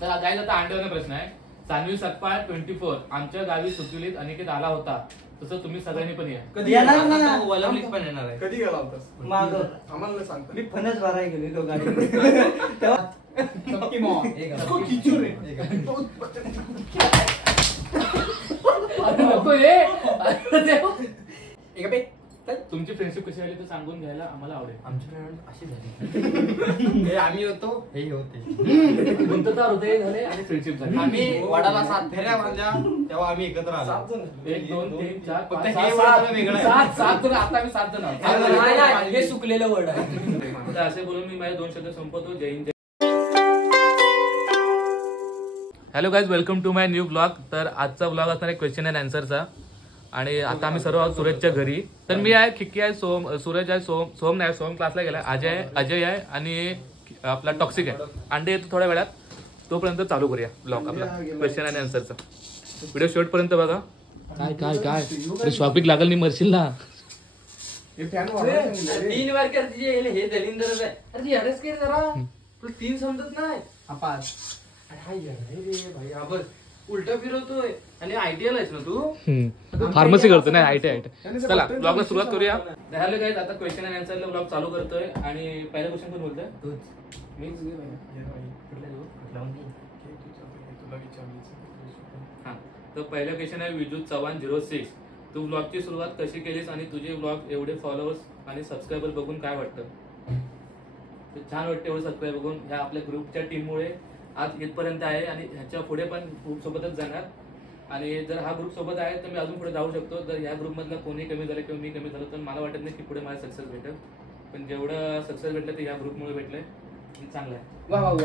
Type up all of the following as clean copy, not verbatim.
तर काय आता अंड्याचा प्रश्न आहे. सानवी सकपाळ 24 आमच्या गावी सुकिवलीत अनिकेत आला होता, तसं तुम्ही सगळ्यांनी पण या. कधी येणार ना? वलवलीत पण येणार आहे. कधी गेला होतास? माग आम्हाला सांगता. मी फणस भरायला गेलेलो गाडी तेव्हा सबकी मॉम इसको खींचो रे. नको ये. एक पे तुमची फ्रेंडशिप कशी झाली तर सांगून घ्यायला आम्हाला आवडेल. आमची फ्रेंड अशी झाली. हे आम्ही होतो, हे होते. गुंतवदार होते झाले आणि फ्रेंडशिप झाली. आम्ही वडाला 7 फेऱ्या बांधल्या तेव्हा आम्ही एकत्र आलो. 7 जण. 1 2 3 4 फक्त 5 हे 6 वड आलं वेगळं आहे. 7 जण. आता आम्ही 7 जण आहोत. हे सुकलेलं वड आहे. तर असे बोलून मी माझे 2 शब्द संपवतो. जय हिंद. Hello guys, welcome to my new blog. तर आजचा ब्लॉग असणार आहे क्वेश्चन अँड आन्सरचा. आणि आता आम्ही सर्व आहोत सूरजच्या घरी. तर मी आहे, खिक्की आहे, सूरज आहे, सोम नाही, सोम क्लासला गेला, अजय आहे आणि आपला टॉक्सिक आहे. अंडे येतो थोड्या वेळात, तोपर्यंत चालू करूया ब्लॉग आपला क्वेश्चन अँड आन्सरचा. व्हिडिओ शेवटपर्यंत बघा. काय काय काय शॉपिंग लागल नाही मरशील ना. हे फॅन वाढवायला सांगितलं रे. 3 बार कर तिचे हे दलिंदरच आहे. अरे ती अरेस्ट कर जरा. तुला 3 समजत नाही. पाच अरे हाय रे भाई, हा बस उलटा फिरवतोय. आणि आयटीएल आहेस ना तू? फार्मसी करतो ना, आयटी. चला ब्लॉगला सुरुवात करूया. हॅलो गाईज, आता क्वेश्चन अँड आन्सरला ब्लॉग चालू करतोय. आणि पहिला क्वेश्चन कोण बोलतोय? मी. तुला विचारलं. हा, तर पहिला क्वेश्चन आहे विजू चव्हाण 06. तू ब्लॉगची सुरुवात कशी केलीस आणि तुझे ब्लॉग एवढे फॉलोअर्स आणि सबस्क्रायबर बघून काय वाटतं? छान वाटतं एवढं सबस्क्राईब बघून. ह्या आपल्या ग्रुपच्या टीममुळे आज इथपर्यंत आहे आणि ह्याच्या पुढे पण ग्रुप सोबतच जाणार. आणि जर हा ग्रुप सोबत आहे तर मी अजून पुढे जाऊ शकतो. जर ह्या ग्रुप मधला कोणी कमी झालं किंवा मी कमी झालो तर मला वाटत नाही की पुढे मला सक्सेस भेटेल. पण जेवढं सक्सेस भेटलं ते ह्या ग्रुपमुळे भेटलंय. चांगलं आहे. वा वा वा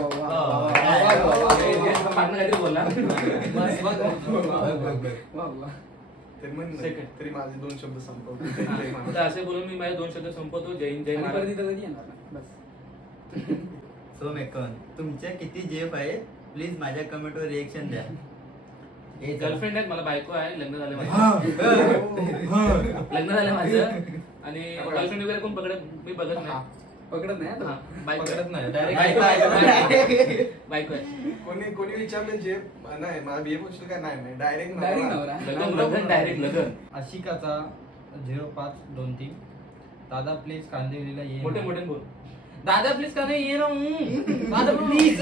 काहीतरी बोलला. तरी माझे 2 शब्द संपवतो. तर असे बोलून मी माझे 2 शब्द संपवतो. जय हिंद, जय महाराष्ट्र. सो मेकन तुमच्या किती जेफ आहे, प्लीज माझ्या कमेंटवर रिएक्शन द्या. गर्लफ्रेंड आहेत, मला बायको आहे, लग्न झालं लग्न झालं माझं. आणि गर्लफ्रेंड वगैरे कोण मी बघत नाही. पकडत नाही आता. बायको पकडत नाही. बायको आहे. कोणी विचारलं जे नाही मला बीए पोस्ट काय नाही डायरेक्ट डायरेक्ट लग्न. आशिकाचा 0523. दादा प्लीज कांदिवलीला ये. मोठे मोठे बोल. दादा प्लीज कांदे ये ना. दादा प्लीज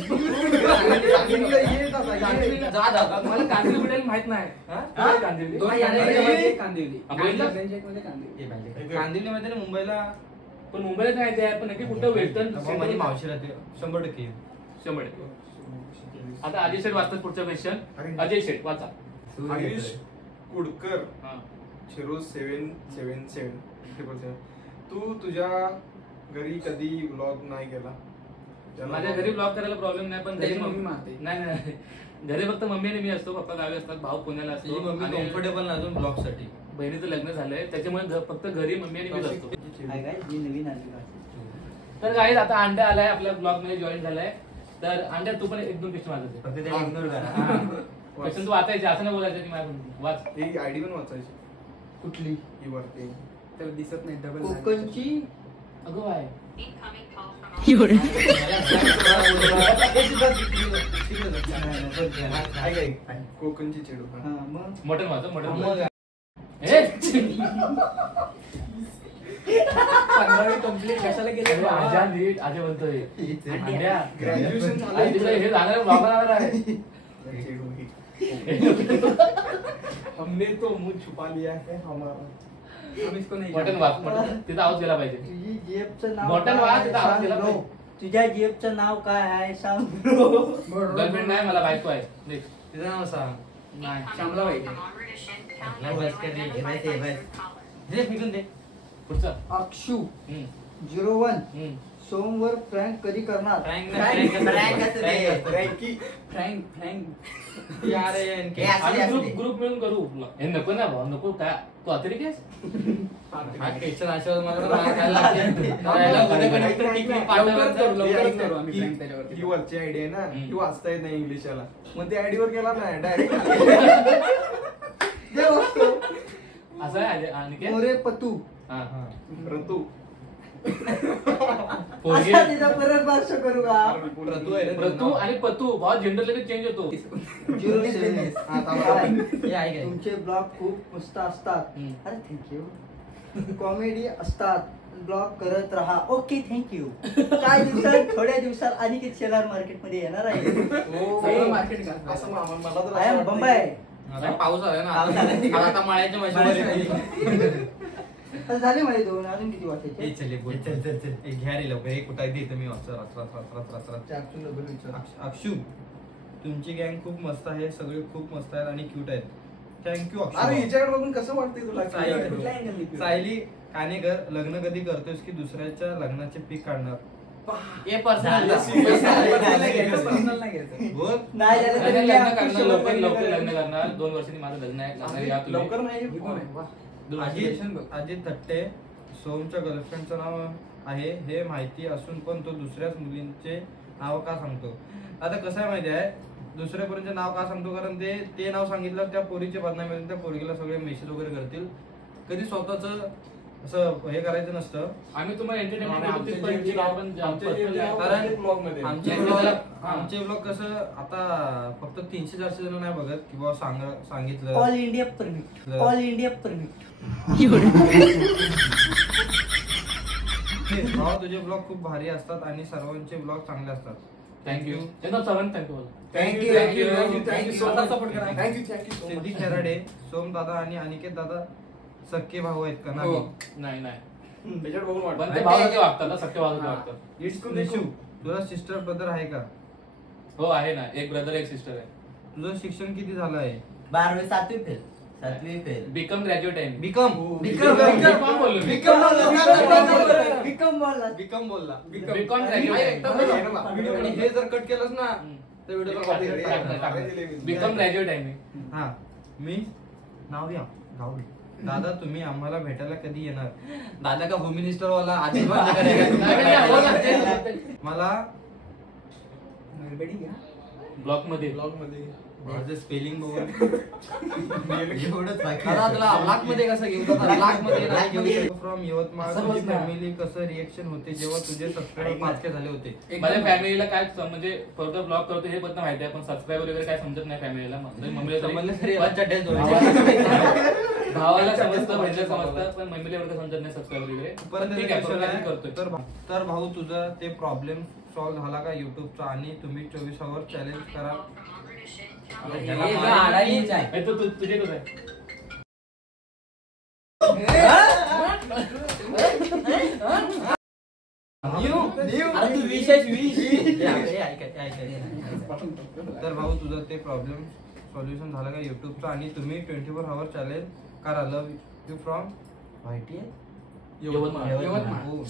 जा दादा. मला कांदिवली भेटायला माहित नाही. कांदिवली कांदिवली मध्ये मुंबईला. पण मुंबईला नाही ते पण नक्की कुठं वेस्टर्न माझी मावशी राहते. 100%. 100%. आता अजय शेठ वाचतात पुढचा क्वेश्चन. अजय शेठ वाचा. आयुष कुडकर हा. 0777. तू तुझ्या घरी कधी व्लॉग नाही केला? माझ्या घरी ब्लॉग करायला प्रॉब्लेम नाही, पण घरी मम्मी मारते. नाही घरी फक्त मम्मी आणि मी असतो. पप्पा गावी असतात, भाऊ पुण्याला असतो. मम्मी कम्फर्टेबल नाही अजून ब्लॉग साठी. बहिणीचं लग्न झालंय त्याच्यामुळे फक्त घरी मम्मी आणि मीच असतो. मी नवीन आली. तर गाईज आता अंड्या आलाय आपल्या ब्लॉग मध्ये जॉईन झालाय. तर अंड्या तू पण 1-2 क्वेश्चन वाचायचे. फक्त त्याला इग्नोर करा. क्वेश्चन तू वाचायचे, असं नाही बोलायचं की माझ्या वाच. ती आयडी पण वाचायची. कुठली? ही वरती तर दिसत नाही. डबल कोकणची अगं आहे कोकणची चेडू. मटन वाच. मटन कंप्लीट कशाला केलं? आजय म्हणतोय अंड्या ग्रॅज्युएशन आणि तिकडे हे जाणार ब्लॉगर आहे. हमने तो मुंह छुपा लिया है हमारा. मटन वाच. तिथं आवाज गेला पाहिजे. तुझी जेबचं नाव बॉटल काय वाच, आहे? तिथं आवाज सांग गेला bro. पाहिजे. तुझ्या जेबचं नाव काय आहे सांग bro. गर्लफ्रेंड नाही, मला बायको आहे. नेक्स्ट. तिचं नाव सांग. नाही श्यामला पाहिजे. निघून दे. पुढचं. अक्षू हम्म. 01. सोमवार फ्रँक कधी करणार? फ्रँकी फ्रँक यार ग्रुप मिळून करू. हे नको ना भाऊ, नको काय तू अतिरिक्त आहेस? क्वेश्चन आशावर मला खायला लागते. लवकरच करू आम्ही prank त्याच्यावरती. ही वरची आयडी आहे ना, ती वाचता येत नाही इंग्लिशला. मग त्या आयडीवर गेला नाही डायरेक्ट. असं आहे आणि काय? मोरे पतू. हा. ऋतू पोरगी असा तिचा परत भाष्य करू का प्रतू आहे रे तुझं प्रतू नाव. आणि पतू भाव जेंडर लगेच चेंज होतो. हा, थांबा. तुमचे ब्लॉग खूप मस्त असतात. हम्म. अरे थँक्यू. कॉमेडी असतात. ब्लॉग करत राहा. Okay thank you. काय दिवसात थोड्या दिवसात अनिकेत शेलार मार्केट मध्ये येणार आहे. हो, सगळं मार्केट का? असं मला तर आय एम असं बंबाई. वाटतंय. आता पाऊस आला ना पाऊस आला. आता मळ्याच्या मशीनवर तर झाले माझे दोन. अजून किती वाचायचे? चल घ्या रे लवकर हे कुठं देतं मी ते action double विचार. अक्षू तुमची गँग खूप मस्त आहे, सगळे खूप मस्त आहेत आणि क्यूट आहेत. थँक्यू अरे अक्षू. हिच्याकडे बघून कसं वाटतंय तुला कुठल्या angle ने? सायली कानेकर लग्न कधी करतोस की दुसऱ्याच्या लग्नाचे पीक काढणार? हे पर्सनल बोल. नाही झालं तर लग्न मी आपली करणार, सोबत लवकर लग्न लवकर करेन. लग्न करणार. 2 वर्षांनी माझं लग्न आहे. लग्नाला या तुम्ही. लवकर नाही अजित थट्टे सोमच्या गर्लफ्रेंडचं नाव आहे हे माहिती असून पण तो दुसऱ्याच मुलींचे नाव का सांगतो? आता कसं आहे माहिती आहे, दुसऱ्या पोरींचे नाव का सांगतो? कारण ते नाव सांगितलं त्या पोरीचे बदनामी होईल, त्या पोरीला सगळे मेसेज वगैरे करतील. कधी स्वतःच असं हे करायचं नसतं. आम्ही तुम्हाला एंटरटेनमेंट आणि करतो आमचे ते पण जे- जे आपण आमचे जे- जे- कारण ब्लॉग मध्ये आमचे आमचे ब्लॉग हा. आमचे ब्लॉग कसं आता फक्त 300-400 जण नाही बघत की बाबा सांगितलं. All India permit. All India permit. भावा तुझे ब्लॉग खूप भारी असतात आणि सर्वांचे ब्लॉग चांगले असतात. थँक्यू. त्यांना सर्वांना थँक्यू बोला. Thank you thank you so much support करा. थँक्यू सो सिद्धी मच. खेराडे सोम दादा आणि अनिकेत दादा सख्खे भाऊ आहेत का? हो. नाही. नाही त्याच्यात बघून पण वाटतं. ते भावाचे वागतात ना, सख्खे भावाचे हा. वागतात. It's cool, Nishu cool. तुला सिस्टर ब्रदर आहे का? हो आहे ना, एक ब्रदर एक सिस्टर आहे. तुझं शिक्षण किती झालं आहे? 12वी 7वी फेल. 7वी फेल. बिकम ग्रॅज्युएट आहे मी. बिकम बिकम बोललो मी. बिकम बोलला. बिकम बोलला. बिकम बोलला. बिकॉम ग्रॅज्युएट आहे. आणि हे जर कट केलंस ना तर व्हिडिओ बिकम ग्रॅज्युएट आहे मी. हा मी नाव या गावडी. दादा तुम्ही आम्हाला भेटायला कधी येणार? दादा का होम मिनिस्टर वाला आधी बंद करायला. मला ब्लॉक मध्ये ब्लॉग मध्ये माझं स्पेलिंग बघून एवढंच बाकी दादा तुला ब्लॉक मध्ये कसं घेऊ? ब्लॉक मध्ये नाही घेऊ. फ्रॉम यवतमाळ असं तुझी बस ना. फॅमिली कसं रिएक्शन होते जेव्हा तुझे सबस्क्राईबर 5K झाले होते? माझ्या फॅमिलीला काय म्हणजे फक्त ब्लॉग करतो हे पण माहिती आहे, पण सबस्क्राईबर वगैरे काय समजत नाही फॅमिलीला. मम्मीला समजलं तरी पण चड्ड्याच धुवायच्या. भावाला समजतं, बहिणीला समजतं, पण मम्मीला एवढं समजत नाही सबस्क्राईबर वगैरे. परत पण ठीक आहे, question बरोबर आहे. करतोय. तर भाऊ तुझा ते प्रॉब्लेम सॉल्व्ह झाला का युट्यूबचा? आणि तुम्ही 24 आवर चॅलेंज करा. हे जो आडानीच आहे. ए, तुझे कसं आहे? अरे तू विशेष तर भाऊ तुझं ते प्रॉब्लेम सॉल्युशन झालं का युट्यूबचं? आणि तुम्ही 24 आवर चॅलेंज करा. लव्ह यू फ्रॉम व्हायटी यवतमाळ. यवतमाळ. हो,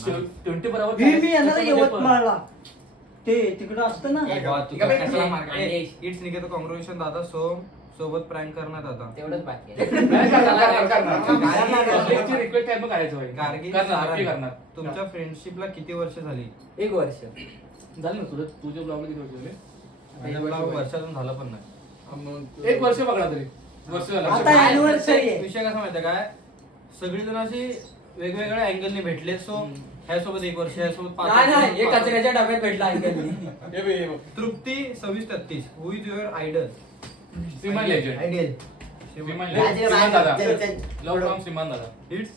24 hours मी येणार आहे यवतमाळला. ते तिकडं असतं ना. इट्स निकेत कॉंग्रॅच्युलेशन दादा. सोबत प्रँक करण्यात आता तेवढंच बाकी पब्लिकची रिक्वेस्ट आहे मग करायचं होय. गार्गी करणार, नक्की सारा. करणार. तुमच्या फ्रेंडशिपला किती वर्ष झाली? 1 वर्ष. झालं ना तुझं, तुझ्या ब्लॉग किती वर्ष झाले? मला वर्षातून झालं पण नाही. 1 वर्ष पकडा तरी. वर्ष झालं. आता anniversary आहे. विषय कसा माहितीये काय, सगळी जण अशी वेगवेगळ्या अँगलने भेटले. सो ह्यासोबत 1 वर्ष, ह्यासोबत 5 नाही हे कचऱ्याच्या डब्यात भेटला अंकलनी. हे बघ. Trupti 2633. Who is your idol? श्रीमान लेजंड. आयडियल. श्रीमान दादा. लव फ्रॉम श्रीमान दादा. इट्स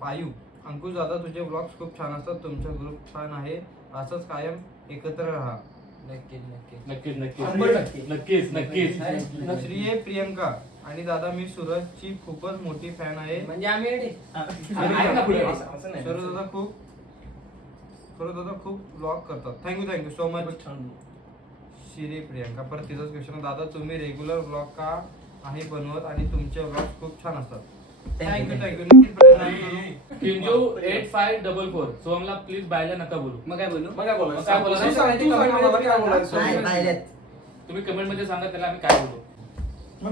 पायू. अंकुश दादा तुझे ब्लॉग्स खूप छान असतात. तुमचा ग्रुप छान आहे. असंच कायम एकत्र राहा. नक्कीच नक्कीच. नक्कीच नक्कीच 100%. नक्कीच नक्कीच. श्रीये प्रियंका आणि दादा मी सूरजची खूपच मोठी फॅन आहे. म्हणजे आम्ही येडे. आहे ना पुढे. असं नाही. सूरज दादा खूप ब्लॉग करतात. Thank you so much Shri Priyanka. परत तिचाच क्वेश्चन. दादा तुम्ही रेग्युलर ब्लॉग का आहे बनवत आणि तुमचे ब्लॉग खूप छान असतात? थँक्यू नक्कीच प्रयत्न करू. किंजू 8544. सोहमला प्लीज बायला नका बोलू. मग काय बोलू? मग काय बोलायचं? मग काय बोलायचं? तू सांग, तू सांग आम्हाला काय बोलायचं? नाही, पाहिलेत. तुम्ही कमेंट मध्ये सांगा त्याला आम्ही काय बोलू.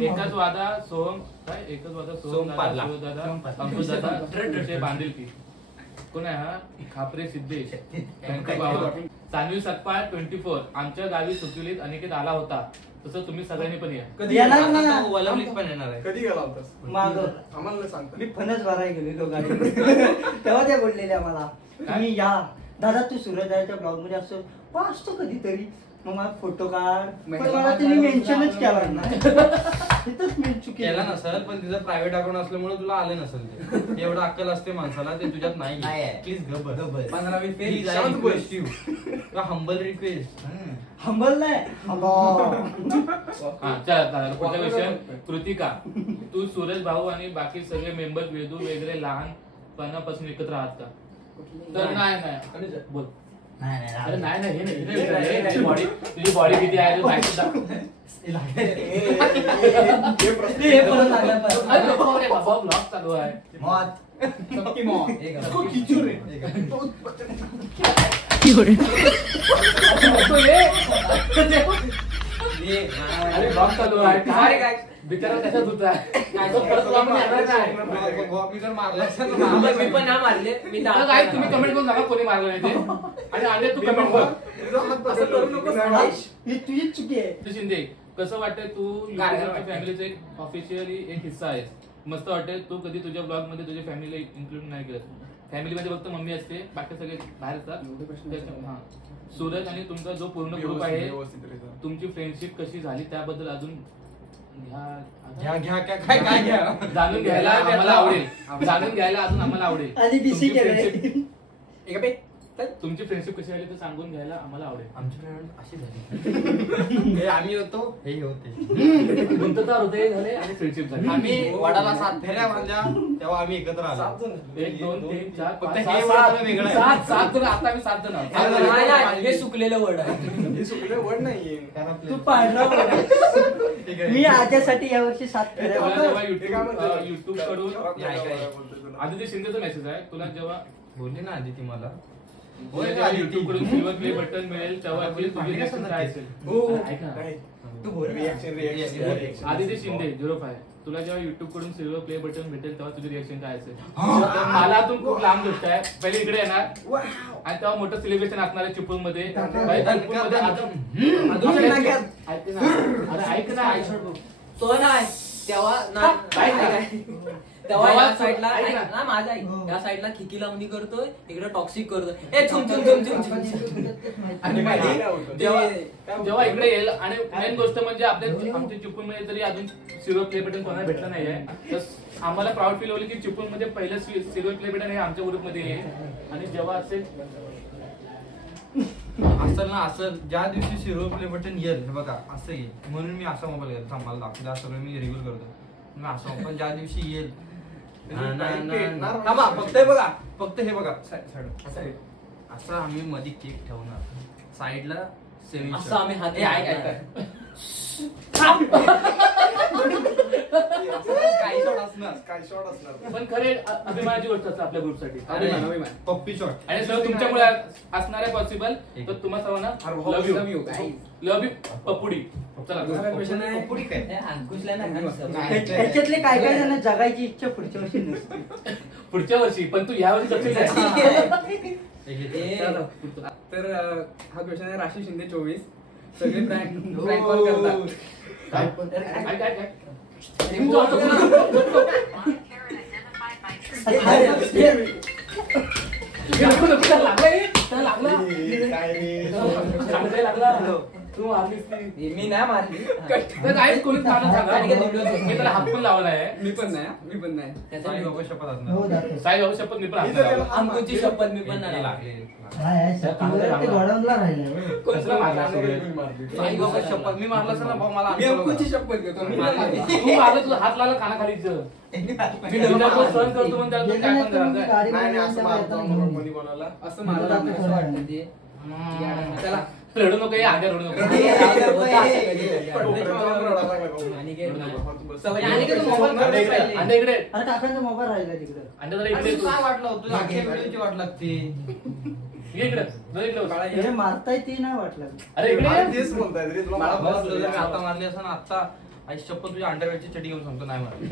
एकच वादा सोहम काय एकच वादा सोहम पारला. दादा अंकुश दादा बांधील की कोण आहे हा? खापरे सिद्धेश. सान्वी सतपाळ 24. आमच्या गावी सुकिलीत अनिकेत आला होता तसं तुम्ही सगळ्यांनी पण या. कधी येणार गेला? ना. आता वलवलीत पण येणार आहे. कधी गेला होतास माग आम्हाला नाही सांगता. मी फणस भरायला गेलेलो गाडी तेव्हा त्या बोललेल्या मला तुम्ही या दादा तू सूर्योदयाच्या ब्लॉग मध्ये असतो असतो कधीतरी मग मला फोटो काढ पण मला तुम्ही मेन्शनच केला नाही तिथंच मी चुकी केला नसेल पण तिचं प्रायव्हेट अकाउंट असल्यामुळे तुला आलं नसेल ते. एवढं अक्कल असते माणसाला ते तुझ्यात नाही. नाही आहे. प्लीज गबर 15-20 प्लीज आय शांत बस. Request you humble request. Humble नाही हा चला पुढचा क्वेश्चन. कृतिका, तू सूरज भाऊ आणि बाकी सगळे मेंबर वेदू वगैरे लहानपणापासून एकत्र आहात का? तर नाही बोल. अरे नाही हे नाही बॉडी तुझी बॉडी किती आहे तू माहिती दाखव. हे प्रश्न हे परत आलं परत. अरे नको रे बाबा ब्लॉग चालू आहे. सबकी मौत. तो किचूर आहे. अरे ब्लॉग चालू आहे काय बिचारा कशात होता मी जर मारला असेल तर मी पण ना मारले. मी काय तुम्ही कमेंट करून सांगा कोणी मारलं नाही ते. आणि आले तू कमेंट कर. तुझा हात असं करू नकोस. बदल. ही तुझी चुकी आहे. तू शिंदे कसं वाटतंय तू काय? फॅमिलीचा एक ऑफिशियली एक हिस्सा आहेस. मस्त वाटतंय तू कधी तुझ्या ब्लॉग मध्ये तुझ्या फॅमिलीला इन्क्लूड नाही केलं. फॅमिलीमध्ये फक्त मम्मी असते बाकी सगळे बाहेर असतात. हा सूरज आणि तुमचा जो पूर्ण ग्रुप आहे व्यवस्थित तुमची फ्रेंडशिप कशी झाली त्याबद्दल अजून घ्या काय घ्या. जाणून घ्यायला आम्हाला आवडेल. जाणून घ्यायला अजून आम्हाला आवडेल. आणि बीसी तुमची केलंय. friendship- तुमची फ्रेंडशिप कशी झाली ते सांगून घ्यायला आम्हाला आवडेल. आमची फ्रेंड अशी झाली. हे आम्ही होतो हे होते. गुंतवदार होते झाले आणि फ्रेंडशिप झाली. आम्ही वडाला 7 फेऱ्या बांधल्या तेव्हा आम्ही एकत्र आलो. 1 2 3 4 फक्त 5 हे 6 वड वेगळं आहे. 7 जण आता आम्ही 7 जण आहोत. नाही, नाही, हे सुकलेलं वड आहे. हे चुकले वर्ड नाहीये. तू पाडला मी आजच्यासाठी यावर्षी 7 फेऱ्या तुला मारल्या. जेव्हा युट्यूब कडून खराब आदिती शिंदेचा मेसेज आहे तुला जेव्हा बोलली ना आधी ती मला. तुला जेव्हा युट्यूब कडून सिल्वर प्ले बटन मिळेल तेव्हा तुझी रिएक्शन काय असेल? ऐका ना. तू बोल रिएक्शन आदिती शिंदे 05 तुला जेव्हा युट्यूब कडून सिल्वर प्ले बटन भेटेल तेव्हा तुझी रिएक्शन काय असेल? तर मला अजून खूप लांब गोष्ट आहे. पहिले इकडे येणार आणि तेव्हा मोठं सेलिब्रेशन असणार आहे चिपळूण मध्ये. चिपळूणमध्ये ऐक ना. अरे ऐक ना. तो नाही तेव्हा काय नाही. तेव्हा तेव्हा या साईडला ऐक ना. ना माझा ऐक या साईडला खिकी लावणी करतोय इकडे टॉक्सिक करतोय ए छुम छुम छुम छुम छुम. आणि माहिती जेव्हा जेव्हा इकडे येईल आणि मेन गोष्ट म्हणजे आमच्या चिपळूण मध्ये तरी अजून सिल्वर प्ले बटन कोणाला भेटलं नाहीये. तर आम्हाला प्राऊड फील होईल की चिपळूण मध्ये पहिलं सिल्वर प्ले बटन हे आमच्या ग्रुप मध्ये येईल. आणि जेव्हा असेल ना असं ज्या दिवशी सिल्वर प्ले बटन येईल हे बघा असं येईल म्हणून मी असा मोबाईल घेतो. सांभाळ दाखवला सगळं मी रिव्ह्यू करतो. मी असं पण ज्या दिवशी येईल थांबा फक्त हे बघा फक्त हे बघा असं आम्ही मध्ये केक ठेवणार साईडला असं आम्ही हात काही शॉट असणार. काय शॉट असणार. पण खरे अभिमानाची गोष्ट असते आपल्या ग्रुपसाठी. पप्पी शॉट आणि सर तुमच्यामुळे असणार आहे पॉसिबल. तर तुम्हा सर्वांना लव्ह यू लव्ह यू पपुडी. चला पप्पुडी काय अंकुशला नाही ह्याच्यातले काय काय जण जगायची इच्छा पुढच्या वर्षी नसते. पुढच्या वर्षी पण तू ह्या वर्षी जगशील. तर हा क्वेश्चन आहे राशी शिंदे 24. सगळे प्रँक कॉल करतात. काय काय काय लागला तू मारलीस ती. मी नाही मारली काहीच कोणीच मारलं सांगा. मी त्याला हात पण लावला आहे. मी पण नाही साई बाबा शपथ हो असणार. दाखव. साई बाबा शपथ मी पण हात लावला. अंकुशची शपथ मी पण नाही लागले ते गोडाऊनला राहिलं. कसला मारला साई बाबा शपथ मी मारला सर ना भाऊ मला मी आठवलं. अंकुशची शपथ घेतो. मी नाही मारली. तू मारला तुझा हात लावला कानाखालीच. मी सहन करतो म्हणून त्याला तू काय पण करायचं. नाही असं मारतो मग कोणी कोणाला. असं मला नाही असं वाटतं ते. चला रडू नको आगे रडू नको. अंडे इकडे अरे काकांचा मोबाईल राहिला तिकडे. अंडे जरा अरे इकडे तू काय वाटलं होतं अख्ख्या व्हिडिओची वाट लागते. ये इकडे जरा इकडे बस. हे मारताय ते नाही वाटलं. अरे इकडे मला ये. तेच बोलताय रे तुला. मला मला बस तुझं मी आता आता मारली असं ना आता आई शपथ तुझ्या अंडरवेअरची चड्डी घेऊन सांगतो नाही मारली.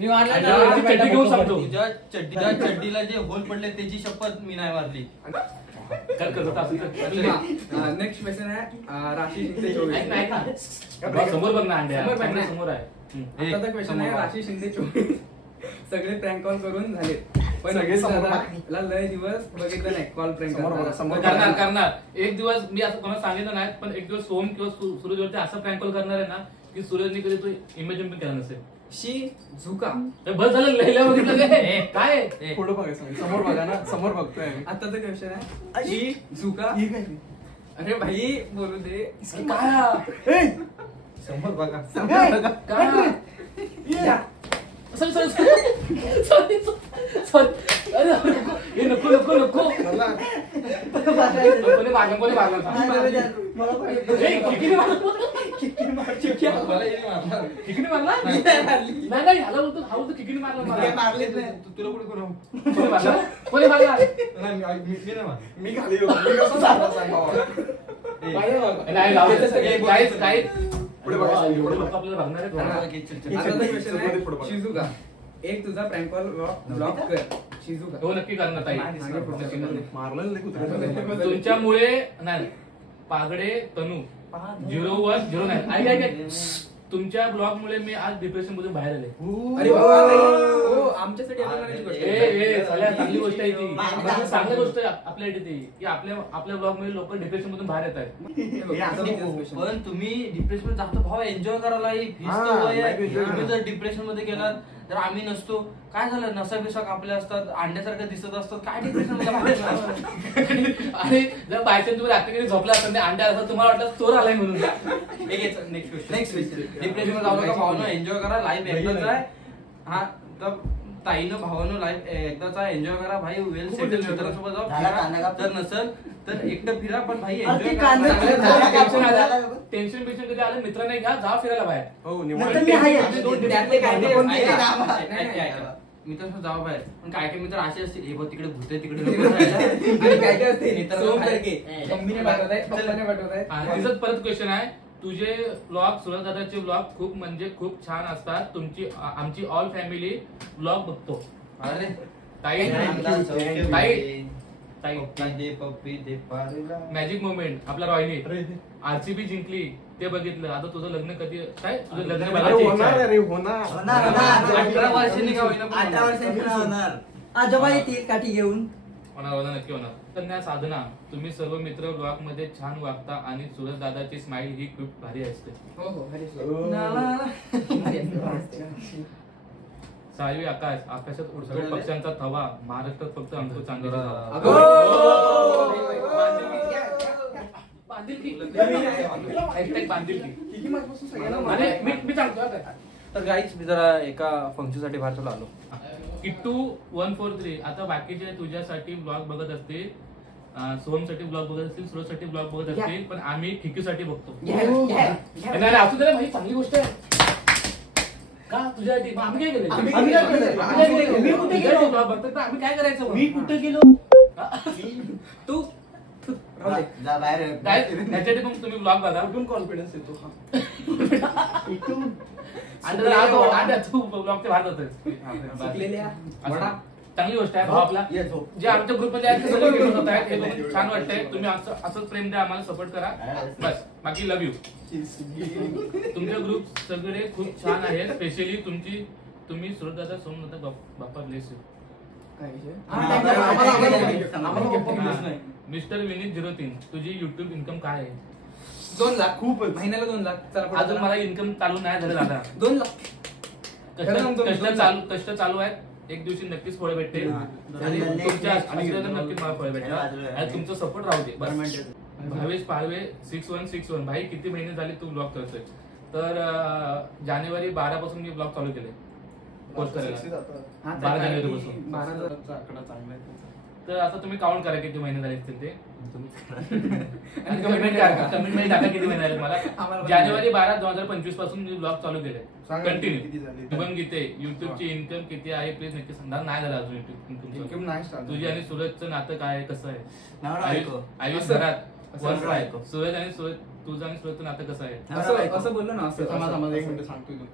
मी मारला अंडरवेअरची चड्डी घेऊन सांगतो. तुझ्या चड्डीला जे होल पडले त्याची शपथ मी नाही मारली. कर करत असं नेक्स्ट क्वेश्चन आहे राशी शिंदे 24. ऐक ना समोर बघ ना अंड्या समोर बघ ना. समोर आहे आताचा क्वेश्चन आहे राशी शिंदे 24. सगळे प्रँक कॉल करून झाले पण सगळे समोर दादाला लय दिवस बघितलं नाही कॉल प्रँक समोर बघा, समोर करणार करणार एक दिवस मी असं कोणाला सांगितलं नाही पण एक दिवस सोम किंवा सूरजवरती असं प्रँक कॉल करणार आहे ना की सूरजने कधी तू इमॅजिन पण केला नसेल शी झुका. बस झालं लहिल्या बघितलं काय काय आहे? पुढे बघायचं समोर बघा ना समोर बघतोय आम्ही. आताचा क्वेश्चन आहे शी झुका. ही काय? अरे भाई बोलू दे. काय हा? समोर बघा. काय हा? सॉरी हे नको नको नको मला कोणी मारलं कोणी मारलं मला किकीने मारला नाही नाही ह्याला बोलतो हा बोलतो किकीने मारला मला मारलेच नाही. तुला कुठे कोण कोणी मारला कोणी मारला नाही मी नाही मारला. मी खाली होतो. मी कसं सांगणार सांगावं? नाही लावलं काहीच काहीच पुढे बघा, पुढे बघा. लोक आपल्याला बघणार आहेत आताचा क्वेश्चन पुढे बघा. आहे शिजुका. एक तुझा प्रँक कॉल ब्लॉक कर. शिजुका. हो नक्की करणार ताई मागे पुढचं नक्की करणार. मारलं नाही कुत्र्याला. तुमच्यामुळे नाही पागडे तनू 0109 ऐक ऐक ऐक. तुमच्या ब्लॉग मुळे मी आज डिप्रेशन मधून बाहेर आले अरे बाबा हो आमच्यासाठी अभिमानाची गोष्ट ए आहे. ए सगळ्यात चांगली गोष्ट आहे ती चांगली गोष्ट आहे आपल्यासाठी ती की आपल्या ब्लॉग मध्ये लोक डिप्रेशन मधून बाहेर येत आहेत हे बघ, आता मी तेच question. पण तुम्ही डिप्रेशन मध्ये जातो भावा एन्जॉय करायला हा, life enjoy तुम्ही करा. जर डिप्रेशन मध्ये गेलात तर आम्ही नसतो काय झालं नसा बिसा कापले असतात अंड्यासारखं दिसत असतात काय डिप्रेशन मध्ये बाहेर आणि जर बायचान्स तुम्ही रात्री कधी झोपला असता अंड्या असं तुम्हाला वाटलं चोर आलाय म्हणून नेक्स्ट डिप्रेशन मध्ये जाऊ नका भावानं एन्जॉय करा लाईफ एकदाच आहे हा तर ताईनं भावानं लाईफ एकदाच आहे एन्जॉय करा भाई वेल सेटल मित्रांसोबत जाऊ झाला कांदा फिरा. काप. तर नसेल तर एकटं फिरा पण भाई अरे ते एन्जॉय कांदा टेन्शन झाला. आलं टेन्शन पेन्शन कधी आलं मित्र नाही घ्या जा फिरायला बाहेर हो नंतर मी आहे. आम्ही दोन त्यातले काय ते- पण ऐका, ते- नाही, नाही, मित्र जाऊ बाहेर पण काय काय मित्र असे असतील हे बघ तिकडे भूत आहे तिकडे नको जायला. आणि काय काय असते मित्राला सोम बाहेर- सारखे मम्मीने पाठवत आहे पप्पाने पाठवत आहे. आणि तिचाच परत क्वेश्चन आहे तुझे ब्लॉग सूरज दादाचे ब्लॉग खूप म्हणजे खूप छान असतात आमची ऑल फॅमिली ब्लॉग बघतो अरे ताई Thank ताई ताई दे पप्पी दे पारीला. मॅजिक मोमेंट आपला रॉयनी आरसीबी जिंकली ते बघितलं आता तुझं लग्न कधी काय तुझं लग्न अरे बघायची इच्छा होणार आहे. रे होणार. होणार. 18 वर्षांनी का होईना पण 18 वर्षांनी होणार. आजोबा येतील काठी घेऊन. होणार नक्की होणार कन्या साधना तुम्ही सर्व मित्र ब्लॉग मध्ये छान वागता आणि सूरज दादाची स्माइल ही खूप भारी असते हो हो हरीश साळवी आकाशात उडतो पक्ष्यांचा थवा महाराष्ट्रात फक्त आमचं चांगलं आणि मी सांगतो आता. तर गाईच मी जरा एका फंक्शन साठी बाहेर चला आलो किट्टू 143 आता बाकीचे तुझ्यासाठी ब्लॉग बघत असतील सोहमसाठी ब्लॉग बघत असतील सुरजसाठी ब्लॉग बघत असतील पण आम्ही खिकीसाठी बघतो नाही नाही, असू दे रे भाई चांगली गोष्ट आहे का तुझ्यासाठी मग आम्ही काय केलं आम्ही काय केलं? मी कुठे गेलो? ब्लॉग बघतो तर आम्ही काय करायचं मी कुठे गेलो? तू जा बाहेर. काय त्याच्यासाठी मग तुम्ही ब्लॉग बघा कुठून कॉन्फिडन्स येतो हा? इथून. आणि तू ब्लॉगच्या बाहेर जातोय सुकलेल्या वडा. चांगली गोष्ट आहे भाऊ आपला ये झोप. जे आमच्या ग्रुपमध्ये आहेत ते सगळे famous होत आहेत हे बघून छान वाटतंय तुम्ही असंच प्रेम द्या आम्हाला सपोर्ट करा बस बाकी लव्ह यू तुमचे ग्रुप सगळे खूप छान आहेत स्पेशली तुम्ही सुरदादा सोमनाथ बाप्पा ब्लेस यू काय विषय? आम्हाला पप्पा bless नाही. मिस्टर विनीत 03 तुझी युट्यूब इन्कम काय आहे 2 लाख खूपच. महिन्याला 2 लाख. चला पुढे अजून चला. मला इन्कम चालू नाही झालं दादा 2 लाख. खरं सांगतो मी, कष्ट चालू आहेत एक दिवशी नक्कीच फळ भेटते आणि आणि तुमच्या आशीर्वादाने नक्कीच मला फळ भेटेल आणि तुमचं सपोर्ट राहू दे बस भावेश पाळवे 6161 भाई किती महिने झाले तू ब्लॉग करतोय तर जानेवारी 12 पासून मी ब्लॉग चालू केले पोस्ट करायला हा, 12 जानेवारीपासून 12 आकडा चांगला आहे. तर आता तुम्ही काउंट करा किती महिने झाले असतील ते आणि कमेंट टाका किती महिने झाले मला आम्हाला पण जानेवारी 12 2025 पासून मी ब्लॉग चालू केले सांगा कंटिन्यू किती झाले. शुभम गीते युट्यूबची इन्कम किती आहे प्लीज नक्की सांगा नाही झालं अजून इन्कम युट्यूब नाही start तुझी आणि सूरजचं नातं काय आहे कसं आहे नवरा बायको. आयुष असं- घरात असं वन नवरा फाय बायको. सूरज आणि तुझं आणि सूरजचं नातं कसं आहे असं बोललो ना असं थांबा, थांबा, एक असं. मिनिट सांगतोय तू.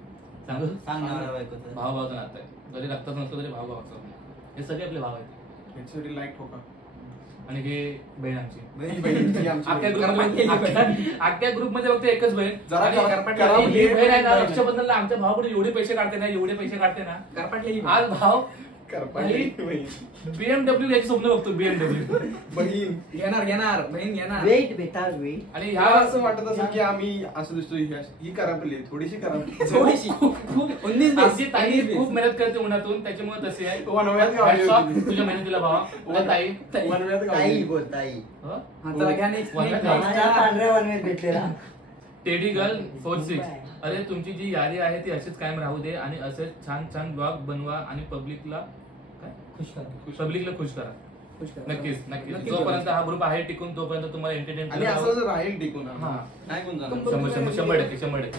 सांगू सांग नवरा बायकोचं. भाऊ भावाचं नातं आहे जरी रक्तात नसतो तरी भाऊ भावाचं हे सगळे आपले भाव आहेत याच्यासाठी लाईक ठोका आणि ही बहीण आमची. ही आमची अख्ख्या ग्रुप मध्ये फक्त एकच बहीण. जरा आणि करा- ही बहीण आहे ना, रक्षाबंधनला आमच्या भावाकडे एवढे पैसे काढते ना, एवढे पैसे काढते ना. करपाटलेली आज भाव करपाटली बहीण. BMW घ्यायची स्वप्न बघतो, BMW. बहीण घेणार बहीण घेणार. वेट बेटा वेट. आणि ह्या असं वाटत असेल की आम्ही असं दिसतो ही करापली थोडीशी करापली. थोडीशी. खूप 19 आमची ताई खूप मेहनत करते उन्हातून, त्याच्यामुळे तशी आहे. वनव्यात गावली Hats off होती. तुझ्या मेहनतीला भावा. आणि ताई वनव्यात ताई गावली. बोल ताई. हं? हा, चला घ्या next. वनव्यात next. गावली. माझ्या पांढऱ्या वनवेत भेटलेला. Teddy girl 46. अरे तुमची जी यादी आहे ती अशीच कायम राहू दे आणि असेच छान छान ब्लॉग बनवा आणि पब्लिकला खुश करा. खुश करा. खुश करा. नक्कीच नक्कीच जोपर्यंत हा ग्रुप आहे टिकून तोपर्यंत तुम्हाला एंटरटेन आणि असं राहील टिकून. हा. नाही कोण जाणार. 100%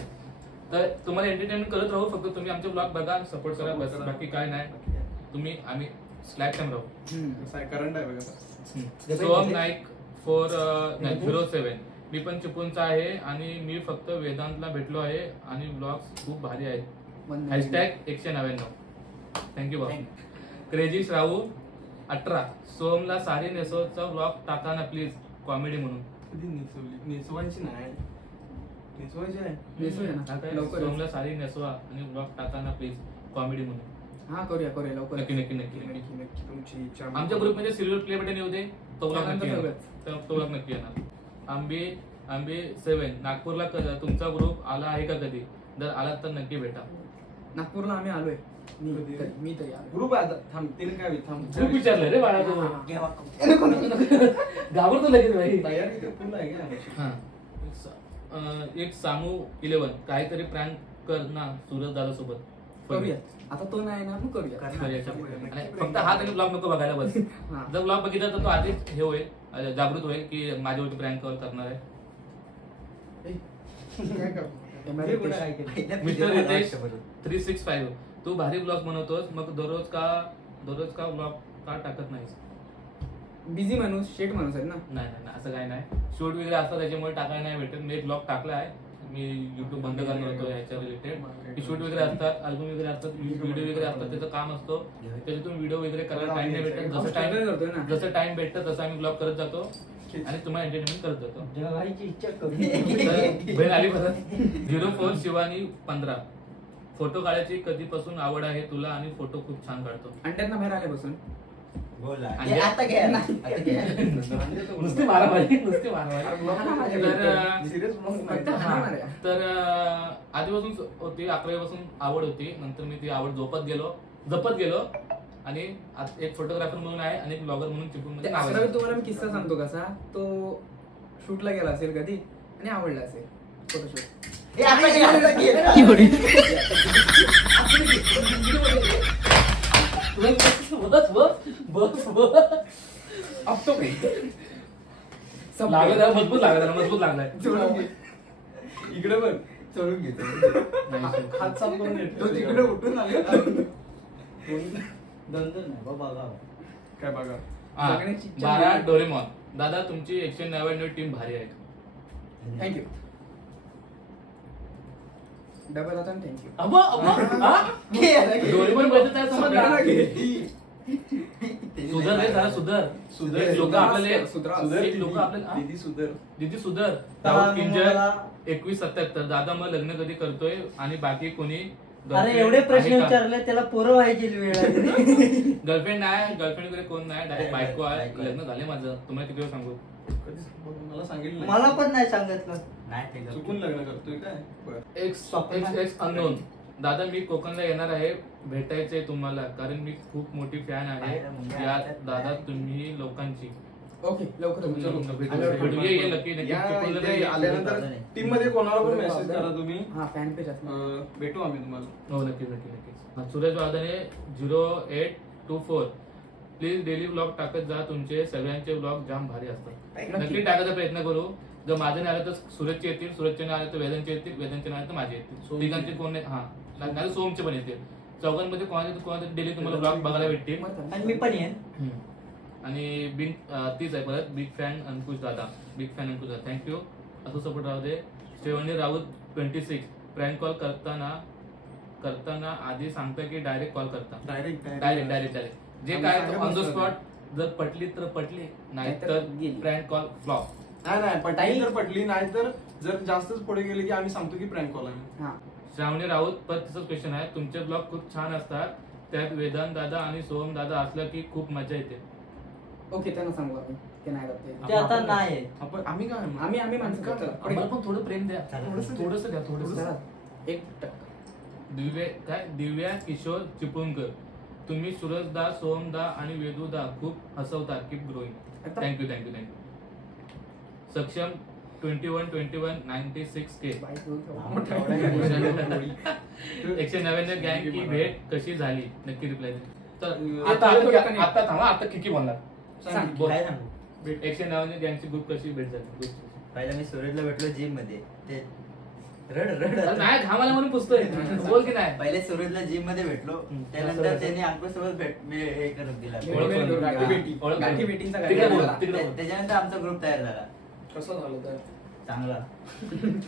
तर तुम्हाला एंटरटेनमेंट करत राहू. फक्त तुम्ही आमचे ब्लॉग बघा, सपोर्ट करा, बस बाकी काय नाही. आम्ही स्लॅक टाइम राहू. कसं आहे करंट आहे बघा. सोहम नाईक 07. मी पण चिपळूणचा आहे आणि मी फक्त वेदांतला भेटलो आहे आणि ब्लॉग्स खूप भारी आहेत. हॅशटॅग 199. थँक्यू बाबा. क्रेजी श्रावू 18. सोहमला साडी नेसवचा ब्लॉग टाका ना प्लीज, कॉमेडी म्हणून. कधी नेसवली? नेसवायची नाही. नेसवायची आहे. नेसूया ना. आता लवकर. सोहमला साडी नेसवा आणि ब्लॉग टाका ना प्लीज, कॉमेडी म्हणून. हा करूया लवकर. नक्की नक्की तुमची इच्छा. आमच्या ग्रुपमध्ये सिल्वर प्ले बटन येऊ दे, तो ब्लॉग नक्की त्यानंतर येणार. तो ब्लॉग नक्की येणार. आंबे 7. नागपूरला तुमचा ग्रुप आला आहे का कधी? जर आलात तर नक्की भेटा. नागपूरला आम्ही आलोय. मी तरी आलोय. ग्रुप आहे आता. थांब तिने काय थांब. खूप विचारलं रे बाळा तू. घेवा. घाबरतो लगेच भाई. तयारी तर फुल आहे का? हा. एक सामू 11. काहीतरी प्रँक कर ना सूरज दादा सोबत. करूया. आता तो नाही ना, मग करूया. आणि फक्त हा तरी ब्लॉग नको बघायला बस. हा. जर ब्लॉग बघितला तर तो आधीच हे होईल, जागृत होईल की माझ्यावरती प्रँक कॉल करणार आहे. काय करतो? मिस्टर रितेश 365. तू भारी ब्लॉग बनवतोस, मग दररोज का ब्लॉग का टाकत नाहीस? बिझी माणूस, शेट माणूस आहे ना. नाही असं काही नाही. शूट वगैरे असतात त्याच्यामुळे टाकायला नाही भेटत. मी एक ब्लॉग टाकला आहे. मी युट्यूब बंद करणार होतो ह्याच्या रिलेटेड. शूट वगैरे असतात, अल्बम वगैरे असतात, व्हिडिओ वगैरे असतात, त्याचं काम असतो. त्याच्यातून व्हिडिओ वगैरे करायला टाइम नाही भेटत. करतोय ना. जसं टाइम भेटतं तसं आम्ही ब्लॉग करत जातो आणि तुम्हाला एंटरटेनमेंट करत जातो. जेवायची इच्छा कमी. तर बहीण आली परत. 04 शिवानी 15. फोटो काढायची कधीपासून आवड आहे तुला आणि फोटो खूप छान काढतो. अंड्यात बाहेर आले बसून. बोला. आणि- आता घ्या. आता घ्या. नुसते मारामारी. सिरियस फक्त हाणामाऱ्या. तर आधीपासून होती, 11वी पासून आवड होती. नंतर मी ती आवड जपत गेलो आणि एक फोटोग्राफर म्हणून आहे आणि एक ब्लॉगर म्हणून चिपळूण ते मध्ये नाव आहे. 11वी तुम्हाला मी किस्सा सांगतो कसा. तो शूटला गेला असेल कधी आणि आवडला असेल फोटोशूट. हे आता घ्या. आता घ्या. अब तो काही मजबूत लागलाय. इकडे पण चढून घेतो. हात साफ करून येतो. तो तिकडे उठून आला. दंदन नाही बाबा. काय बघा. जगण्याची इच्छा 12 नाही. डोरेमॉन. दादा तुमची 199 टीम भारी आहे. थँक्यू. डबल आता थँक्यू. डोरेमॉन बद्दल काय समजलं? ती- सुधर रे जरा सुधर. सुधर. एक लोक आपल्याला सुधरा. सुधर एक लोक आपल्याला दीदी सुधर. दीदी सुधर. मला- राहुल किंजर 2177. दादा मग लग्न कधी करतोय आणि बाकी कोणी अरे एवढे प्रश्न विचारले त्याला पोरं व्हायची वेळ आली. गर्लफ्रेंड नाही, गर्लफ्रेंड वगैरे कोण नाही, डायरेक्ट बायको आहे. लग्न झाले माझं. तुम्हाला किती वेळ सांगू? कधी मला सांगितलं नाही. मला पण नाही सांगितलं. चुकून लग्न करतोय काय? बरं. X unknown. दादा मी कोकणला येणार आहे, भेटायचंय तुम्हाला कारण मी खूप मोठी फॅन आहे या दादा तुम्ही लोकांची. ओके लवकर ये नक्की या चिपळूणला इथे ये. आल्यानंतर टीम मध्ये कोणाला पण मेसेज करा तुम्ही. हा फॅन पेज असणार. भेटू आम्ही तुम्हाला. हो नक्कीच. सूरज वादने 0824. प्लीज डेली ब्लॉग टाकत जा, तुमचे सगळ्यांचे ब्लॉग जाम भारी असतात. नक्की टाकायचा प्रयत्न करू. जर माझे नाही आले तर सूरजचे येतील, सूरजचे नाही आले तर वेदांचे येतील, वेदांचे नाही आले तर माझे येतील. तिघांचे कोण नाही. हा नाही सोमचे पण येतील. चौघांमध्ये कोणाचे डेली तुम्हाला ब्लॉग बघायला भेटतील. आणि मी पण येईन. आणि बिग तीच आहे परत बिग फॅन अंकुश दादा. थँक्यू. असं सपोर्ट राहू दे. श्रेवणी राऊत 26. प्रँक कॉल करताना आधी सांगता की डायरेक्ट कॉल करता? डायरेक्ट डायरेक्ट जे काय ऑन द स्पॉट जर पटली तर पटली, नाहीतर गेली. Prank call flop. नाही पटली तर पटली, नाही तर जर जास्तच पुढे गेले की आम्ही सांगतो की प्रँक कॉल आहे. हा श्रावणी राऊत पर तिचं क्वेश्चन आहे, तुमचे ब्लॉग खूप छान असतात, त्यात वेदांत दादा आणि सोहम दादा असलं की खूप मजा येते. ओके त्यांना सांगू आम्ही ते नाही करते. ते आता नाही आपण आम्ही काय आम्ही माणसं का? चला, पुढे आम्हाला पण थोडं प्रेम द्या, थोडंसं द्या, थोडंसं. चला. एक टक. दिव्या किशोर चिपळूणकर, तुम्ही सूरजदा, सोहमदा आणि वेदूदा खूप हसवता, कीप ग्रोईंग. थँक्यू. सक्षम 21 बाईक घेऊन ठेवा. 199 गँग की भेट कशी झाली, नक्की रिप्लाय दे. तर आता आता थांबा, आता किती बोलणार सांग. बोल. काय सांगू? 199 गँगची ग्रुप कशी भेट झाली? पहिला मी सूरजला भेटलो जिम मध्ये, ते रड नाही घामाला म्हणून पुसतोय, बोल की नाही. पहिले सूरजला जिम मध्ये भेटलो, त्यानंतर त्याने अंकुशसोबत भेट मी हे करून दिला. ओळख गाठी भेटींचा तिकडे कार्यक्रम बोल, झाला. तिकडे बोल. त्याच्यानंतर आमचा ग्रुप तयार झाला कसं झालं तर चांगला.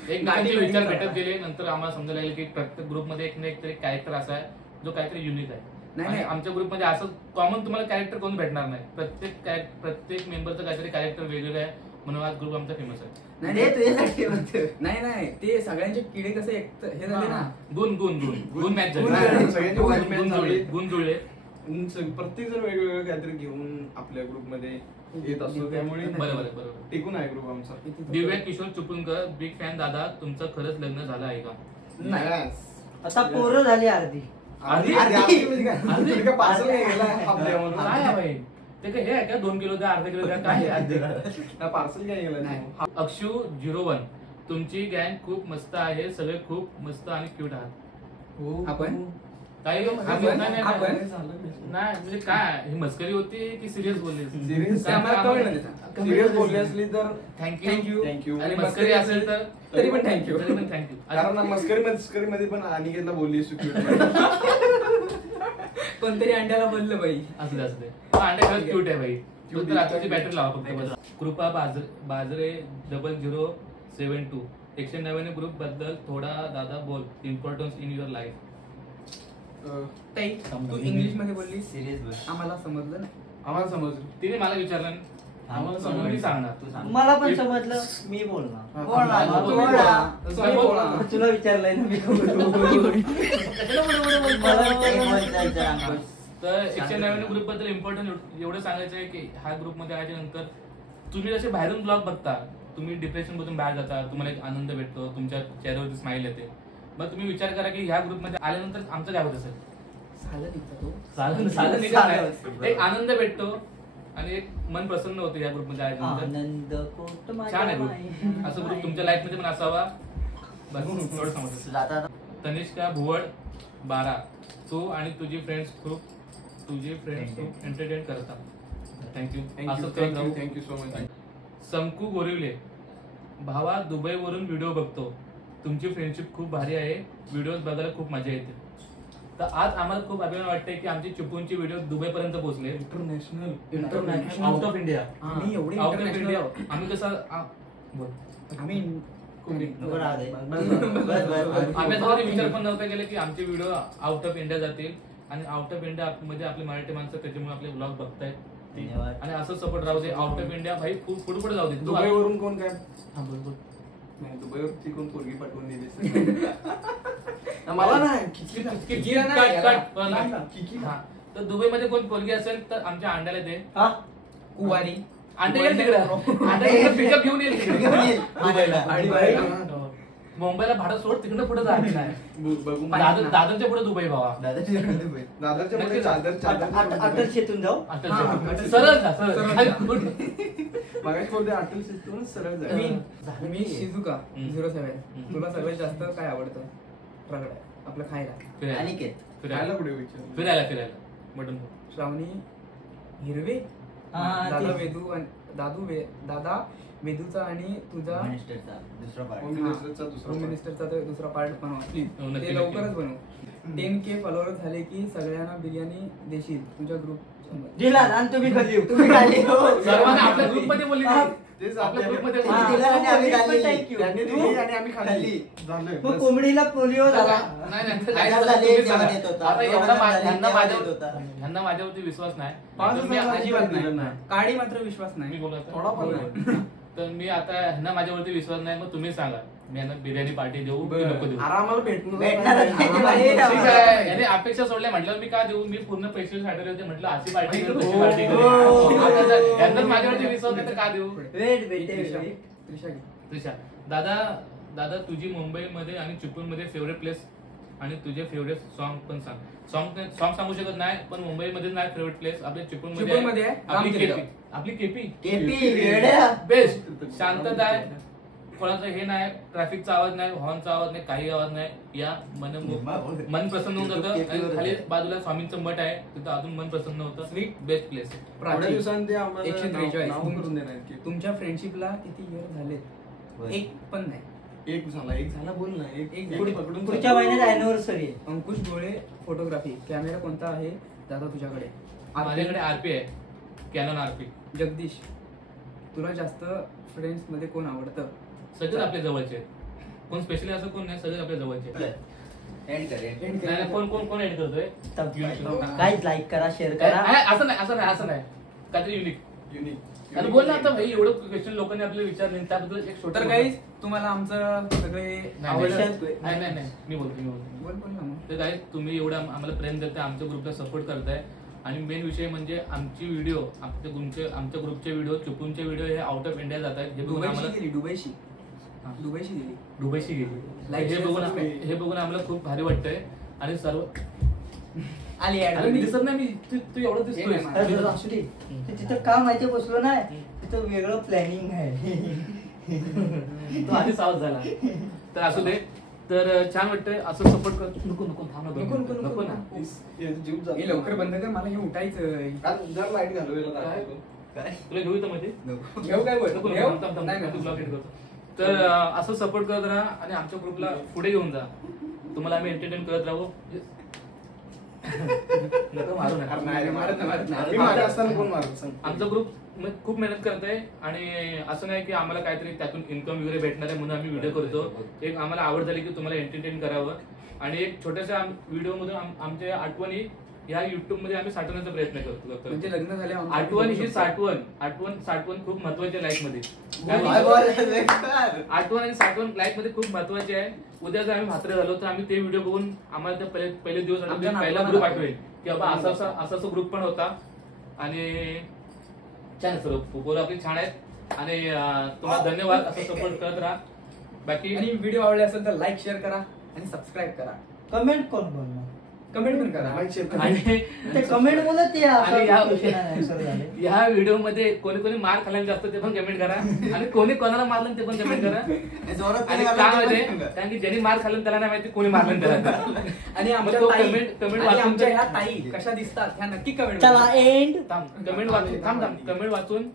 एक गाठी विचार भेटत गेले, नंतर आम्हाला समजायला लागले की प्रत्येक ग्रुपमध्ये एक ना एक तरी कॅरेक्टर असा आहे जो काहीतरी युनिक आहे. नाही, आणि नाही. आमच्या ग्रुपमध्ये असं कॉमन तुम्हाला कॅरेक्टर कोण भेटणार नाही. प्रत्येक मेंबरचं काहीतरी कॅरेक्टर वेगवेगळं आहे, म्हणून आज ग्रुप आमचा फेमस आहे. ते तुझ्यासाठी म्हणतो. नाही ते सगळ्यांचे किडे कसे हे झाले ना. गुण मॅच गुण झाले, सगळ्यांचे गुण match गुण झाले. जुळले. प्रत्येक जण वेगवेगळं काहीतरी घेऊन आपल्या ग्रुपमध्ये येत असतो, त्यामुळे बरोबर. टिकून आहे ग्रुप आमचा. दिव्या किशोर चिपळूणकर, बिग फॅन दादा, तुमचं खरंच लग्न झालं आहे का? नाही. आता पोरं झाली अर्धी. आधी आधी? काय पार्सल काय गेला आपल्या म्हणून काय आहे बाई? ते काय हे आहे का, 2 किलो द्या, अर्धा किलो द्या, काय आहे? पार्सल काय गेलं नाही. अक्षू 01, तुमची गँग खूप मस्त आहे, सगळे खूप मस्त आणि क्यूट आहात. आपण काही नाही म्हणजे काय ही मस्करी होती की सिरियस बोलली? Serious? ते आम्हाला कळलं नाही. सिरियस बोलली असली तर थँक्यू. थँक्यू. आणि मस्करी असेल तर तरी पण थँक्यू. कारण मस्करीमध्ये पण अनिकेतला बोलली कोणतरी अंड्याला बोललं बाई. असू दे. अंडे खरंच क्यूट आहे बाई. तू तर आताची बॅटरी लावा फक्त बस. कृपा बाजरे 0072, 199 ग्रुप बद्दल थोडा दादा बोल, इम्पॉर्टन्स इन युअर लाईफ. ताई, तू इंग्लिश मध्ये बोलली, सिरियस बोल. आम्हाला समजलं नाही. आम्हाला समजलं. तिने मला विचारलं, आम्हाला समजून मी सांगणार. तू सांग. मला पण समजलं, मी बोलणार. बोला. तुला विचारलंय ना मी. मला विचार अंकुश. तर 199 ग्रुप बद्दल इम्पॉर्टंट एवढं सांगायचं आहे की हा ग्रुप मध्ये आल्यानंतर तुम्ही जसे बाहेरून ब्लॉग बघता, तुम्ही डिप्रेशन मधून बाहेर जाता, तुम्हाला एक आनंद भेटतो, तुमच्या चेहऱ्यावरती स्माइल येते. मग तुम्ही विचार करा की ह्या ग्रुप मध्ये आल्यानंतर आमचं काय होत असेल? झालं निघत नाही. एक आनंद भेटतो आणि एक मन प्रसन्न होतं या ग्रुप मध्ये आल्यानंतर. आनंद कोट छान आहे ग्रुप. असं ग्रुप तुमच्या लाईफ मध्ये पण असावा. बस एवढं सांगतो. जाता तनिष्का भुवड 12, तू आणि तुझी फ्रेंड्स खूप एंटरटेन करतात. थँक्यू. असं करत राहू. Thank you so much. Sanku Gorivle, भावा दुबईवरून व्हिडिओ बघतो, तुमची फ्रेंडशिप खूप भारी आहे, व्हिडिओज बघायला खूप मजा येते. तर आज आम्हाला खूप अभिमान वाटतंय की आमची चिपळूणची व्हिडिओ दुबई पर्यंत पोहोचले. International out of India. आम्ही एवढे आउट ऑफ international इंडिया. आहोत. आम्ही कसं बोल. आम्ही नको राहू दे. आम्ही असं कधी विचार पण नव्हता केला की आमचे व्हिडिओ आउट ऑफ इंडिया जातील आणि आउट ऑफ इंडिया मध्ये आपले मराठी माणसं त्याच्यामुळे आपले ब्लॉग बघतायत. धन्यवाद. आणि असं सपोर्ट राहू दे. आउट ऑफ इंडिया भाई खूप पुढे पुढे जाऊ दे. दुबईवरून कोण काय हा, बोल, बोल. नाही दुबईवरती कोण पोरगी पाठवून दिली मला नाही किकीला नाही, कट, याला. Cut, cut. नाही ना, किकी. हा. तर दुबई मध्ये कोण पोरगी असेल तर आमच्या अंड्याला दे. हा? कुवारी अंडे येईल तिकडं. अंडे पिकअप घेऊन येईल तिकडे. घेऊन ये. दुबईला. आणि मुंबईला भाडं सोड, तिकडं पुढे जायचं नाही. बघून दादरच्या पुढे दुबई भावा. दादाच्या दुबई. दादरच्या मध्ये अटल शेतून जाऊ. सरळ जा, सरळ. काय कुठं? मगाशी बोलते अटल सिस्टम सरळ जाय. मी शिजुका हम्म. 07. तुला सगळ्यात जास्त काय आवडतं? रगडा आपलं खायला. फिरायला. अनिकेत. खायला कुठे विचार फिरायला मटन. श्रावणी हिरवे, हा, दादा ते. वेदू दादा वेदूचा आणि तुझा मिनिस्टरचा दुसरा part. होम मिनिस्टरचा दुसरा होम मिनिस्टरचा तो दुसरा पार्ट बनव प्लीज. नक्की, ते नक्की. लवकरच बनव. 10K फॉलोअर झाले की सगळ्यांना बिर्याणी देशील तुझ्या ग्रुप दिला आणि तुम्ही खाली खाली हो. सर्वांना आपल्या ग्रुपमध्ये बोलली हा. ती. तेच आपल्या ग्रुपमध्ये हा, बोलली. दिला आणि आम्ही खाल्ली. त्यांनी दिली आणि आम्ही खाल्ली झालं मग बस. कोंबडीला पोलिओ झाला. नाही नाही ते आजार काय झाले, तुम्ही जेवण सांगा. येत होता. आता जेवण एवढा झाले, ह्यांना जेवण माझ्या- येत होता. ह्यांना माझ्यावरती विश्वास नाही. पाच तर मी वर्षाचा अजिबात दिलं नाही काळी मात्र विश्वास मी नाही बोलत थोडा पण नाही. तर मी आता ह्यांना माझ्यावरती विश्वास नाही मग तुम्ही सांगा मी यांना बिर्याणी पार्टी देऊ की नको देऊ अरे आम्हाला भेटणार भेटणारच नाही. आम्हाला ठीक ठीक आहे. आहे याने अपेक्षा सोडल्या म्हटलं मी का देऊ मी पूर्ण पैसे साठवले होते म्हटलं अशी पार्टी करू तशी पार्टी हो. करू यांना माझ्यावरती विश्वास नाही तर का देऊ वेट भेटे त्रिशा वेट. त्रिशा घे. त्रिशा दादा तुझी मुंबईमध्ये आणि चिपळूणमध्ये फेवरेट प्लेस आणि तुझे फेवरेट सॉन्ग पण सांग सॉन्ग सांगू शकत नाही पण मुंबईमध्ये नाही फेवरेट प्लेस आपल्या चिपळूणमध्ये आहे, आपली रामतीर्थ. केपी आपली केपी केपी वेड्या. बेस्ट शांतता आहे कोणाचं हे नाही ट्रॅफिकचा आवाज नाही हॉर्नचा आवाज नाही काही आवाज नाही या मन प्रसन्न होऊन जातं आणि खाली बाजूला स्वामींचं मठ आहे तिथं अजून मन प्रसन्न होतं Sweet. बेस्ट प्लेस थोड्या प्राची दिवसांनी ते आम्हाला 143. नाव करून देणार की तुमच्या फ्रेंडशिपला किती इयर झालेत एक पण नाही एक झाला बोल ना एक पुढे- पकडून पुढच्या महिन्यात अॅनिव्हर्सरी आहे. अंकुश गोळे फोटोग्राफी कॅमेरा कोणता आहे दादा तुझ्याकडे माझ्याकडे आरपी आहे कॅनॉन आरपी जगदीश तुला जास्त फ्रेंड्स मध्ये कोण आवडतं सगळेच आपल्या जवळचे आहेत. कोण स्पेशली असं कोण नाही सगळेच आपल्या जवळचे आहेत. End कर, end. नाही, नाही, कोण एड करतोय गाईज लाईक करा शेअर करा. असं नाही काहीतरी युनिक युनिक आणि बोल ना आता भाई एवढं क्वेश्चन लोकांनी आपल्याला विचारले त्याबद्दल एक छोटं तर काही तुम्हाला आमचं सगळे नाही मी बोलतो बोल बोल ना मग. तर काय तुम्ही एवढं आम्हाला प्रेम देताय आमच्या ग्रुपला सपोर्ट करताय आणि मेन विषय म्हणजे आमची व्हिडिओ आमच्या ग्रुपचे व्हिडिओ चुकूनचे व्हिडिओ हे आउट ऑफ इंडिया जात आहेत हे बघून दुबईशी आम्हाला गेली दुबईशी हा. दुबईशी गेली दुबईशी गेली Like, हे share, बघून subscribe. हे बघून आम्हाला खूप भारी वाटतंय आणि सर्व आली अरे मी ad. दिसत नाही मी तू एवढं हे दिसतोय नाही, अरे दादा, असू दे. ते तिथं का माहिती बसलो नाही तिथं वेगळं प्लॅनिंग आहे. तो आधीच आवाज झाला तर असू दे तर छान वाटतंय असं सपोर्ट कर नको थांब ना दोन नको, मिनिटं. नको, नको ना नको. जीव जातो. हे लवकर बंद कर मला हे उठायचं जर लाईट घालवेला काय? दाखवतो. तुला घेऊ इथं मध्ये घेऊ काय बोल नको, घेऊ थांब, थांब, थांब. नाही, तू नाही. ब्लॉक एड करतो. तर असं सपोर्ट करत राहा आणि आमच्या ग्रुपला पुढे घेऊन जा तुम्हाला आम्ही एंटरटेन करत राहू नको मारू नका. अरे नाही रे, मारत नाही. मी मागे असताना कोण मारत सांग. आमचा ग्रुप खूप मेहनत करत आहे आणि असं नाही की आम्हाला काहीतरी त्यातून इन्कम वगैरे भेटणार आहे म्हणून आम्ही व्हिडिओ करतो एक आम्हाला आवड झाली की तुम्हाला एंटरटेन करावं आणि एक छोट्याशा व्हिडिओ मधून आमच्या आठवणी या युट्यूब मध्ये आम्ही साठवण्याचा प्रयत्न करतो म्हणजे लग्न झाले आठवण ही साठवण खूप महत्वाची आहे लाईफ मध्ये काय बोल? आठवण आणि साठवण लाईफ मध्ये खूप महत्वाची आहे उद्या जर आम्ही म्हातारे झालो तर आम्ही ते व्हिडिओ बघून आम्हाला ते पहिले दिवस आठवतील, आमच्या पहिला नातवांना ग्रुप आठवेल की बाबा असा ग्रुप पण होता आणि छान आहे सर्व पोरं आपली छान आहेत आणि तुम्हाला धन्यवाद असं सपोर्ट करत राहा बाकी आणि व्हिडिओ आवडले असेल तर लाईक शेअर करा आणि सबस्क्राईब करा कमेंट कोण बोलणार कमेंट पण करा माईक शेअर कर. आणि ते कमेंट बोलत ते आणि या- question and answer झाले. ह्या व्हिडिओ मध्ये कोणी मार खाल्ल्याने जास्त ते पण कमेंट करा आणि कोणी कोणाला मारलं ते पण कमेंट करा जोरात आणि कोणी त्यामध्ये मारलं ते कारण की ज्यांनी मार खाल्लं त्याला नाही माहिती कोणी मारलं त्याला आणि आमच्या मग तो ताई comment आणि वाचून आमच्या तर- ह्या ताई कशा दिसतात ह्या नक्की कमेंट चला एंड. कमेंट वाचून कमेंट वाचून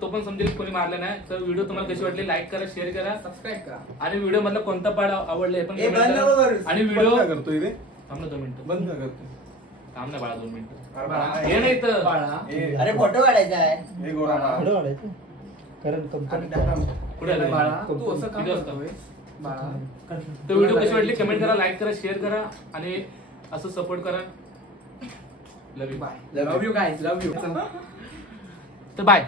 तो पण समजेल कोणी मारलं नाही तर व्हिडिओ तुम्हाला कशी वाटली लाईक करा शेअर करा सबस्क्राईब करा आणि व्हिडिओ मधला कोणता पार्ट आवडला हे पण हे comment बंद करा. करूस. आणि बंद व्हिडिओ का करतोय रे थांब ना 2 मिनिटं बंद का करतोय थांब ना बाळा 2 मिनिटं अरे बाळा. बाळा, हे नाही तर बाळा अरे फोटो काढायचा आहे. हे गोरा बाळा. फोटो काढायचा कारण कंपनी कुठे आलं? बाळा तू असं का किती वाजता? करतोय बाळा तर व्हिडिओ कशी वाटली कमेंट करा लाईक करा शेअर करा आणि असं सपोर्ट करा love you bye love you guys love you तर बाय